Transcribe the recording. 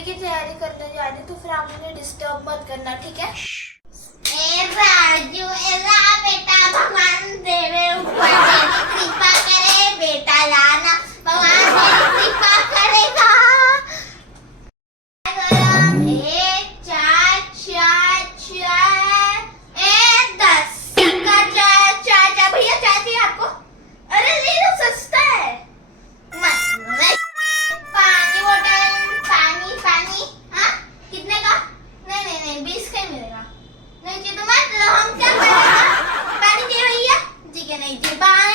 मूवी की तैयारी करने जा रही, तो फिर आप मुझे डिस्टर्ब मत करना, ठीक है? ए राजू, एला बेटा, भगवान तेरे ऊपर तेरी कृपा करे, बेटा लाना, भगवान तेरी कृपा करेगा। एक, चार, चार, चार, 10 का चार, चार, चार, भैया चाय चाहिए आपको? अरे ले लो, सस्ता है। पानी बोतल, पानी पानी, हाँ कितने का? नहीं नहीं नहीं, 20 का ही मिलेगा। नहीं चाहिए तो मत लो, हम क्या करेंगे? पानी चाहिए भैया? ठीक है, नहीं चाहिए पानी।